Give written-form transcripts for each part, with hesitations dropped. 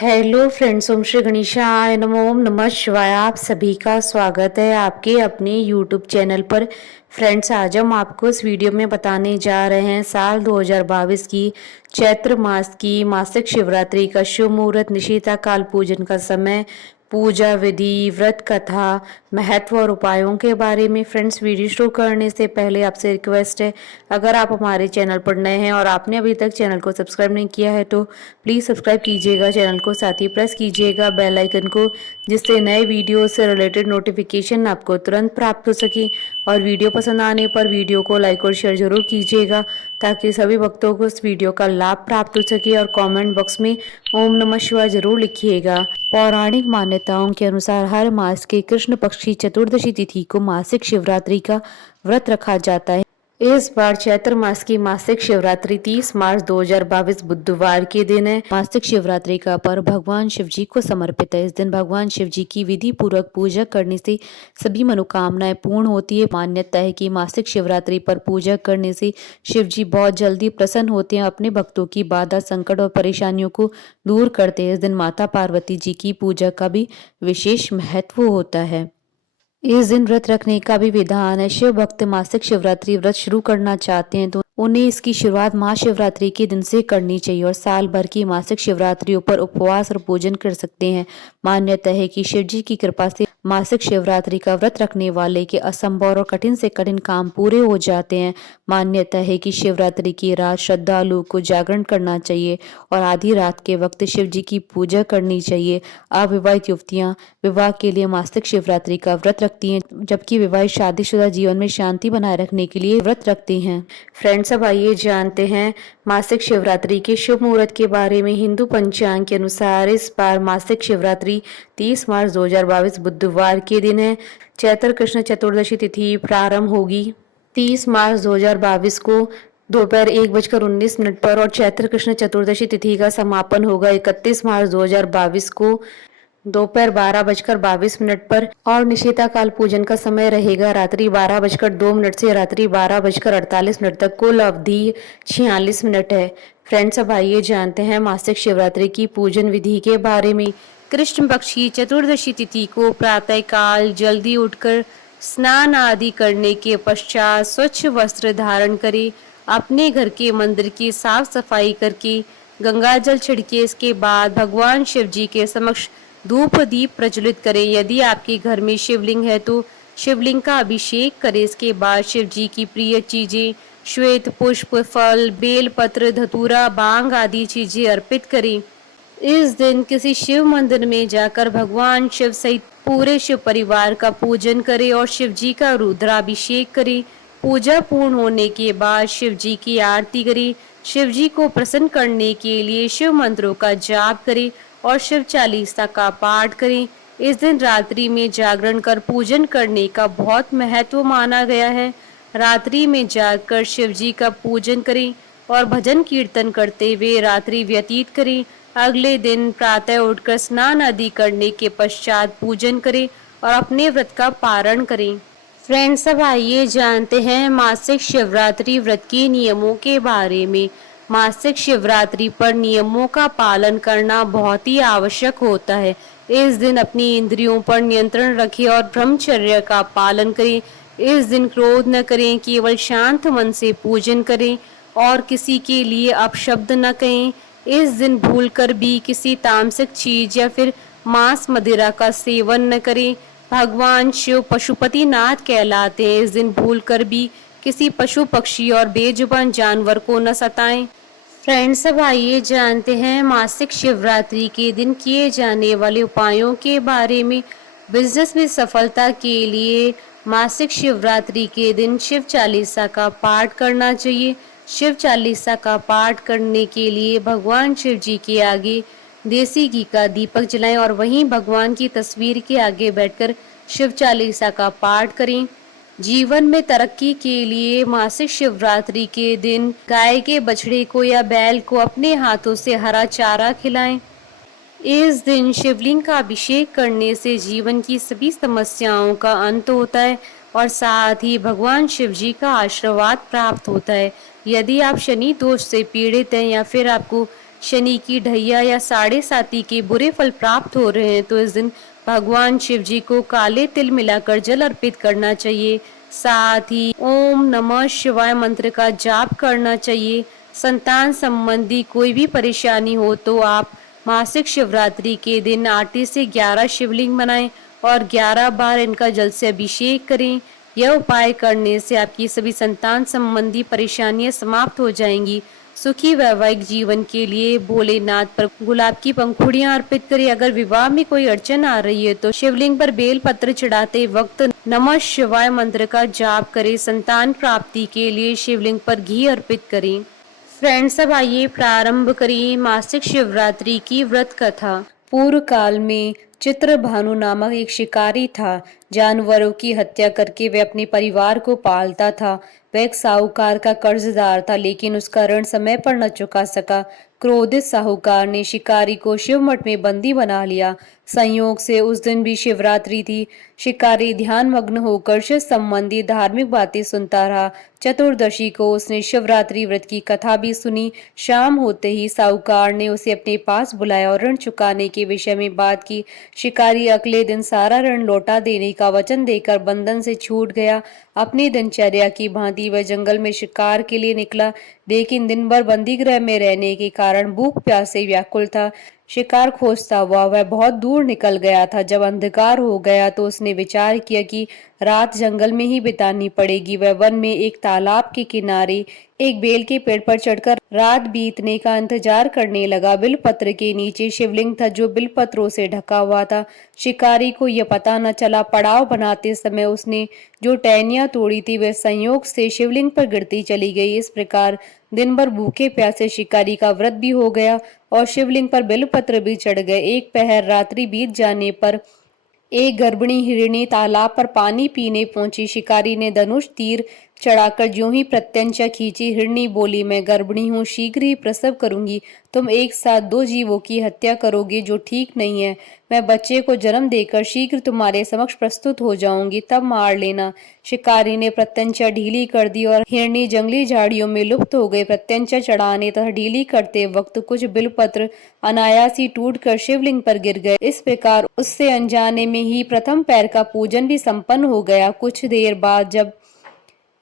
Hello friends, ओम श्री गणेशाय नमः। ओम नमः शिवाय। आप सभी का स्वागत है आपके अपने यूट्यूब चैनल पर। फ्रेंड्स, आज हम आपको इस वीडियो में बताने जा रहे हैं साल 2022 की चैत्र मास की मासिक शिवरात्रि का शुभ मुहूर्त, निशिता काल, पूजन का समय, पूजा विधि, व्रत कथा, महत्व और उपायों के बारे में। फ्रेंड्स, वीडियो शुरू करने से पहले आपसे रिक्वेस्ट है, अगर आप हमारे चैनल पर नए हैं और आपने अभी तक चैनल को सब्सक्राइब नहीं किया है तो प्लीज़ सब्सक्राइब कीजिएगा चैनल को, साथ ही प्रेस कीजिएगा बेल आइकन को, जिससे नए वीडियो से रिलेटेड नोटिफिकेशन आपको तुरंत प्राप्त हो सके। और वीडियो पसंद आने पर वीडियो को लाइक और शेयर जरूर कीजिएगा, ताकि सभी भक्तों को इस वीडियो का लाभ प्राप्त हो सके। और कमेंट बॉक्स में ओम नमः शिवाय जरूर लिखिएगा। पौराणिक मान्यताओं के अनुसार हर मास के कृष्ण पक्ष की चतुर्दशी तिथि को मासिक शिवरात्रि का व्रत रखा जाता है। इस बार चैत्र मास की मासिक शिवरात्रि 30 मार्च 2022 बुधवार के दिन है। मासिक शिवरात्रि का पर्व भगवान शिव जी को समर्पित है। इस दिन भगवान शिव जी की विधि पूर्वक पूजा करने से सभी मनोकामनाएं पूर्ण होती है। मान्यता है कि मासिक शिवरात्रि पर पूजा करने से शिव जी बहुत जल्दी प्रसन्न होते हैं, अपने भक्तों की बाधा, संकट और परेशानियों को दूर करते हैं। इस दिन माता पार्वती जी की पूजा का भी विशेष महत्व होता है। इस दिन व्रत रखने का भी विधान है। शिव भक्त मासिक शिवरात्रि व्रत शुरू करना चाहते हैं तो उन्हें इसकी शुरुआत महाशिवरात्रि के दिन से करनी चाहिए और साल भर की मासिक शिवरात्रियों पर उपवास और पूजन कर सकते हैं। मान्यता है कि शिव जी की कृपा से मासिक शिवरात्रि का व्रत रखने वाले के असंभव और कठिन से कठिन काम पूरे हो जाते हैं। मान्यता है कि शिवरात्रि की रात श्रद्धालु को जागरण करना चाहिए और आधी रात के वक्त शिव जी की पूजा करनी चाहिए। अविवाहित युवतियां विवाह के लिए मासिक शिवरात्रि का व्रत रखती हैं, जबकि विवाहित शादीशुदा जीवन में शांति बनाए रखने के लिए व्रत रखती हैं। फ्रेंड्स, अब आइए जानते हैं मासिक शिवरात्रि के शुभ मुहूर्त के बारे में। हिंदू पंचांग के अनुसार इस बार मासिक शिवरात्रि 30 मार्च 2022 बुधवार के दिन है। चैत्र कृष्ण चतुर्दशी तिथि प्रारंभ होगी 30 मार्च 2022 को दोपहर 1:19 पर और चैत्र कृष्ण चतुर्दशी तिथि का समापन होगा 31 मार्च 2022 को दोपहर 12:22 पर। और निशिता काल पूजन का समय रहेगा रात्रि 12:02 से रात्रि 12:48 तक। कुल अवधि 46 मिनट है। फ्रेंड्स, अब आइए जानते हैं मासिक शिवरात्रि की पूजन विधि के बारे में। कृष्ण पक्ष की चतुर्दशी तिथि को प्रातः काल जल्दी उठकर स्नान आदि करने के पश्चात स्वच्छ वस्त्र धारण करें। अपने घर के मंदिर की साफ सफाई करके गंगा जल छिड़के। इसके बाद भगवान शिव जी के समक्ष धूप दीप प्रज्वलित करें। यदि आपके घर में शिवलिंग है तो शिवलिंग का अभिषेक करें। इसके बाद शिव जी की प्रिय चीजें श्वेत पुष्प, फल, बेल पत्र, धतूरा, बांग आदि चीजें अर्पित करें। इस दिन किसी शिव मंदिर में जाकर भगवान शिव सहित पूरे शिव परिवार का पूजन करें और शिव जी का रुद्राभिषेक करें। पूजा पूर्ण होने के बाद शिव जी की आरती करें। शिव जी को प्रसन्न करने के लिए शिव मंत्रों का जाप करें और शिव चालीसा का पाठ करें। इस दिन रात्रि में जागरण कर पूजन करने का बहुत महत्व माना गया है। रात्रि में जागकर शिव जी का पूजन करें और भजन कीर्तन करते हुए रात्रि व्यतीत करें। अगले दिन प्रातः उठकर स्नान आदि करने के पश्चात पूजन करें और अपने व्रत का पारण करें। फ्रेंड्स, अब आइए जानते हैं मासिक शिवरात्रि व्रत के नियमों के बारे में। मासिक शिवरात्रि पर नियमों का पालन करना बहुत ही आवश्यक होता है। इस दिन अपनी इंद्रियों पर नियंत्रण रखें और ब्रह्मचर्य का पालन करें। इस दिन क्रोध न करें, केवल शांत मन से पूजन करें और किसी के लिए अपशब्द न कहें। इस दिन भूलकर भी किसी तामसिक चीज या फिर मांस मदिरा का सेवन न करें। भगवान शिव पशुपति नाथ कहलाते हैं। इस दिन भूलकर भी किसी पशु पक्षी और बेजुबान जानवर को न सताएं। फ्रेंड्स, अब आइए जानते हैं मासिक शिवरात्रि के दिन किए जाने वाले उपायों के बारे में। बिजनेस में सफलता के लिए मासिक शिवरात्रि के दिन शिव चालीसा का पाठ करना चाहिए। शिव चालीसा का पाठ करने के लिए भगवान शिव जी के आगे देसी घी का दीपक जलाएं और वहीं भगवान की तस्वीर के आगे बैठकर शिव चालीसा का पाठ करें। जीवन में तरक्की के लिए मासिक शिवरात्रि के दिन गाय के बछड़े को या बैल को अपने हाथों से हरा चारा खिलाएं। इस दिन शिवलिंग का अभिषेक करने से जीवन की सभी समस्याओं का अंत होता है और साथ ही भगवान शिव जी का आशीर्वाद प्राप्त होता है। यदि आप शनि दोष से पीड़ित हैं या फिर आपको शनि की ढैया या साढ़े साती के बुरे फल प्राप्त हो रहे हैं तो इस दिन भगवान शिव जी को काले तिल मिलाकर जल अर्पित करना चाहिए। साथ ही ओम नमः शिवाय मंत्र का जाप करना चाहिए। संतान संबंधी कोई भी परेशानी हो तो आप मासिक शिवरात्रि के दिन आटे से 11 शिवलिंग बनाएं और 11 बार इनका जल से अभिषेक करें। यह उपाय करने से आपकी सभी संतान संबंधी परेशानियां समाप्त हो जाएंगी। सुखी वैवाहिक जीवन के लिए भोलेनाथ पर गुलाब की पंखुड़ियां अर्पित करें। अगर विवाह में कोई अड़चन आ रही है तो शिवलिंग पर बेल पत्र चढ़ाते वक्त नमः शिवाय मंत्र का जाप करें। संतान प्राप्ति के लिए शिवलिंग पर घी अर्पित करें। फ्रेंड्स, अब आइए प्रारंभ करिए मासिक शिवरात्रि की व्रत कथा। पूर्व काल में चित्रभानु नामक एक शिकारी था। जानवरों की हत्या करके वह अपने परिवार को पालता था। वह एक साहूकार का कर्जदार था, लेकिन उसका ऋण समय पर न चुका सका। क्रोधित साहूकार ने शिकारी को शिव मठ में बंदी बना लिया। संयोग से उस दिन भी शिवरात्रि थी। शिकारी ध्यान मग्न होकर शिव संबंधी धार्मिक बातें सुनता रहा। चतुर्दशी को उसने शिवरात्रि व्रत की कथा भी सुनी। शाम होते ही साहूकार ने उसे अपने पास बुलाया और ऋण चुकाने के विषय में बात की। शिकारी अगले दिन सारा ऋण लौटा देने का वचन देकर बंधन से छूट गया। अपनी दिनचर्या की भांति वह जंगल में शिकार के लिए निकला, लेकिन दिन भर बंदी गृह में रहने के कारण भूख प्यास से व्याकुल था। शिकार खोजता हुआ वह बहुत दूर निकल गया था। जब अंधकार हो गया तो उसने विचार किया कि रात जंगल में ही बितानी पड़ेगी। वह वन में एक तालाब के किनारे एक बेल के पेड़ पर चढ़कर रात बीतने का इंतजार करने लगा। बिलपत्र के नीचे शिवलिंग था जो बिलपत्रों से ढका हुआ था। शिकारी को यह पता न चला। पड़ाव बनाते समय उसने जो टहनियां तोड़ी थी वह संयोग से शिवलिंग पर गिरती चली गई। इस प्रकार दिन भर भूखे प्यासे शिकारी का व्रत भी हो गया और शिवलिंग पर बेलपत्र भी चढ़ गए। एक पहर रात्रि बीत जाने पर एक गर्भिणी हिरणी तालाब पर पानी पीने पहुंची। शिकारी ने धनुष तीर चढ़ाकर ज्यों ही प्रत्यंचा खींची। हिरणी बोली, मैं गर्भिणी हूँ, शीघ्र ही प्रसव करूंगी। तुम एक साथ दो जीवों की हत्या करोगे जो ठीक नहीं है। मैं बच्चे को जन्म देकर शीघ्र तुम्हारे समक्ष प्रस्तुत हो जाऊंगी, तब मार लेना। शिकारी ने प्रत्यंचा ढीली कर दी और हिरणी जंगली झाड़ियों में लुप्त हो गई। प्रत्यंचा चढ़ाने तथा ढीली करते वक्त कुछ बिलपत्र अनायास ही टूटकर शिवलिंग पर गिर गए। इस प्रकार उससे अनजाने में ही प्रथम पैर का पूजन भी संपन्न हो गया। कुछ देर बाद जब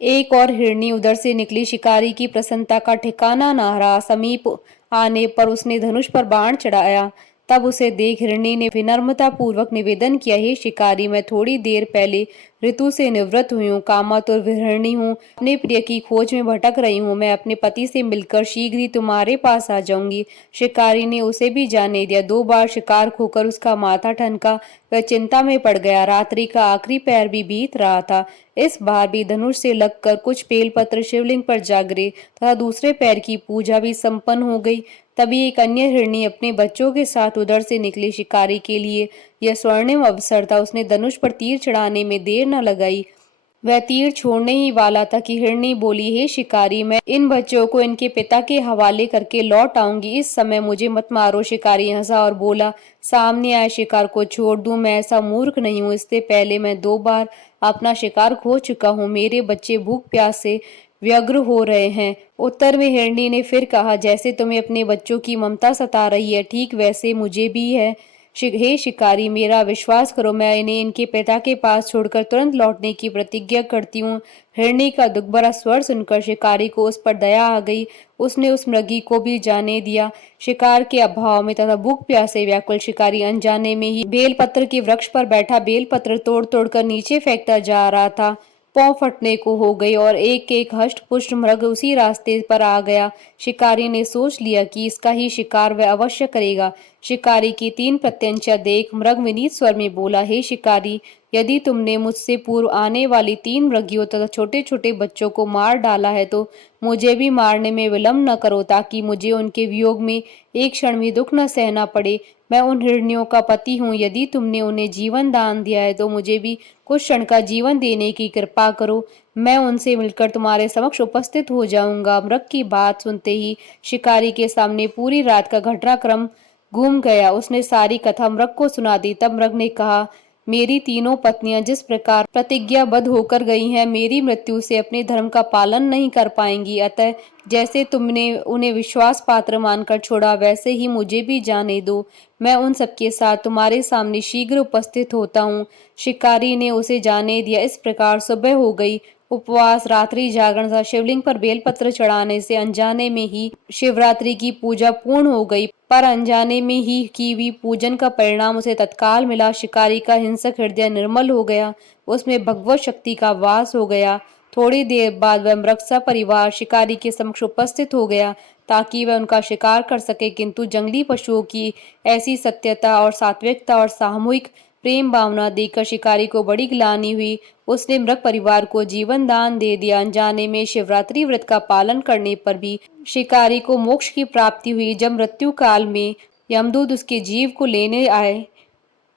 एक और हिरणी उधर से निकली, शिकारी की प्रसन्नता का ठिकाना न रहा। समीप आने पर उसने धनुष पर बाण चढ़ाया। तब उसे देख हिरणी ने विनम्रता पूर्वक निवेदन किया, हे शिकारी, मैं थोड़ी देर पहले ऋतु से निवृत्त हुई हूँ, कामातुर विहरणी हूँ, अपने प्रिय की खोज में भटक रही हूँ। मैं अपने पति से मिलकर शीघ्र ही तुम्हारे पास आ जाऊंगी। शिकारी ने उसे भी जाने दिया। 2 बार शिकार खोकर उसका माथा ठनका। वह चिंता में पड़ गया। रात्रि का आखिरी पहर भी बीत रहा था। इस बार भी धनुष से लगकर कुछ बेलपत्र शिवलिंग पर जा गिरे तथा दूसरे पैर की पूजा भी संपन्न हो गई। तभी एक अन्य हिरणी अपने बच्चों के साथ उधर से निकली। शिकारी के लिए यह स्वर्णिम अवसर था। उसने धनुष पर तीर चढ़ाने में देर न लगाई। वह तीर छोड़ने ही वाला था कि हिरणी बोली, हे शिकारी, मैं इन बच्चों को इनके पिता के हवाले करके लौट आऊंगी। इस समय मुझे मत मारो। शिकारी हंसा और बोला, सामने आए शिकार को छोड़ दूं? मैं ऐसा मूर्ख नहीं हूं। इससे पहले मैं 2 बार अपना शिकार खो चुका हूं। मेरे बच्चे भूख प्यास से व्यग्र हो रहे हैं। उत्तर में हिरणी ने फिर कहा, जैसे तुम्हें अपने बच्चों की ममता सता रही है, ठीक वैसे मुझे भी है। हे शिकारी, मेरा विश्वास करो, मैं इन्हें इनके पिता के पास छोड़कर तुरंत लौटने की प्रतिज्ञा करती हूँ। हिरणी का दुख भरा स्वर सुनकर शिकारी को उस पर दया आ गई। उसने उस मृगी को भी जाने दिया। शिकार के अभाव में तथा भूख प्यास से व्याकुल शिकारी अनजाने में ही बेलपत्र के वृक्ष पर बैठा बेलपत्र तोड़ तोड़कर नीचे फेंकता जा रहा था। पांव फटने को हो गई और एक एक हष्ट पुष्ट मृग उसी रास्ते पर आ गया। शिकारी ने सोच लिया कि इसका ही शिकार वह अवश्य करेगा। शिकारी की 3 प्रत्यंचा देख मृग विनीत स्वर में बोला, हे शिकारी, यदि तुमने मुझसे पूर्व आने वाली 3 मृगियों तथा छोटे छोटे बच्चों को मार डाला है तो मुझे भी मारने में विलंब न करो, ताकि मुझे उनके वियोग में एक क्षण भी दुख न सहना पड़े। मैं उन हिरनियों का पति हूँ। यदि तुमने उन्हें जीवन दान दिया है तो मुझे भी कुछ क्षण का जीवन देने की कृपा करो। मैं उनसे मिलकर तुम्हारे समक्ष उपस्थित हो जाऊंगा। मृग की बात सुनते ही शिकारी के सामने पूरी रात का घटनाक्रम घूम गया। उसने सारी कथा मृग को सुना दी। तब मृग ने कहा, मेरी तीनों पत्नियां जिस प्रकार प्रतिज्ञाबद्ध होकर गई हैं, मेरी मृत्यु से अपने धर्म का पालन नहीं कर पाएंगी। अतः जैसे तुमने उन्हें विश्वास पात्र मानकर छोड़ा, वैसे ही मुझे भी जाने दो। मैं उन सबके साथ तुम्हारे सामने शीघ्र उपस्थित होता हूँ। शिकारी ने उसे जाने दिया। इस प्रकार सुबह हो गई। उपवास, रात्रि जागरण तथा शिवलिंग पर बेलपत्र चढ़ाने से अनजाने में ही शिवरात्रि की पूजा पूर्ण हो गई। पर अनजाने में ही की हुई पूजन का परिणाम उसे तत्काल मिला। शिकारी का हिंसक हृदय निर्मल हो गया, उसमें भगवत शक्ति का वास हो गया। थोड़ी देर बाद वह मृगसा परिवार शिकारी के समक्ष उपस्थित हो गया ताकि वह उनका शिकार कर सके, किंतु जंगली पशुओं की ऐसी सत्यता और सात्विकता और सामूहिक प्रेम भावना देखकर शिकारी को बड़ी ग्लानि हुई। उसने मृग परिवार को जीवन दान दे दिया। अनजाने में शिवरात्रि व्रत का पालन करने पर भी शिकारी को मोक्ष की प्राप्ति हुई। जब मृत्यु काल में यमदूत उसके जीव को लेने आए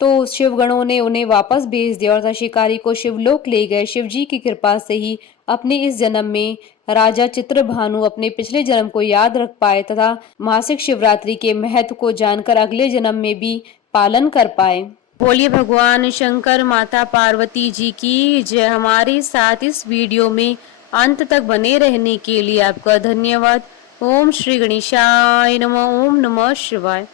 तो शिवगणों ने उन्हें वापस भेज दिया और शिकारी को शिवलोक ले गए। शिवजी की कृपा से ही अपने इस जन्म में राजा चित्रभानु अपने पिछले जन्म को याद रख पाए तथा मासिक शिवरात्रि के महत्व को जानकर अगले जन्म में भी पालन कर पाए। बोलिए भगवान शंकर माता पार्वती जी की जय। हमारे साथ इस वीडियो में अंत तक बने रहने के लिए आपका धन्यवाद। ओम श्री गणेशाय नमः। ओम नमः शिवाय।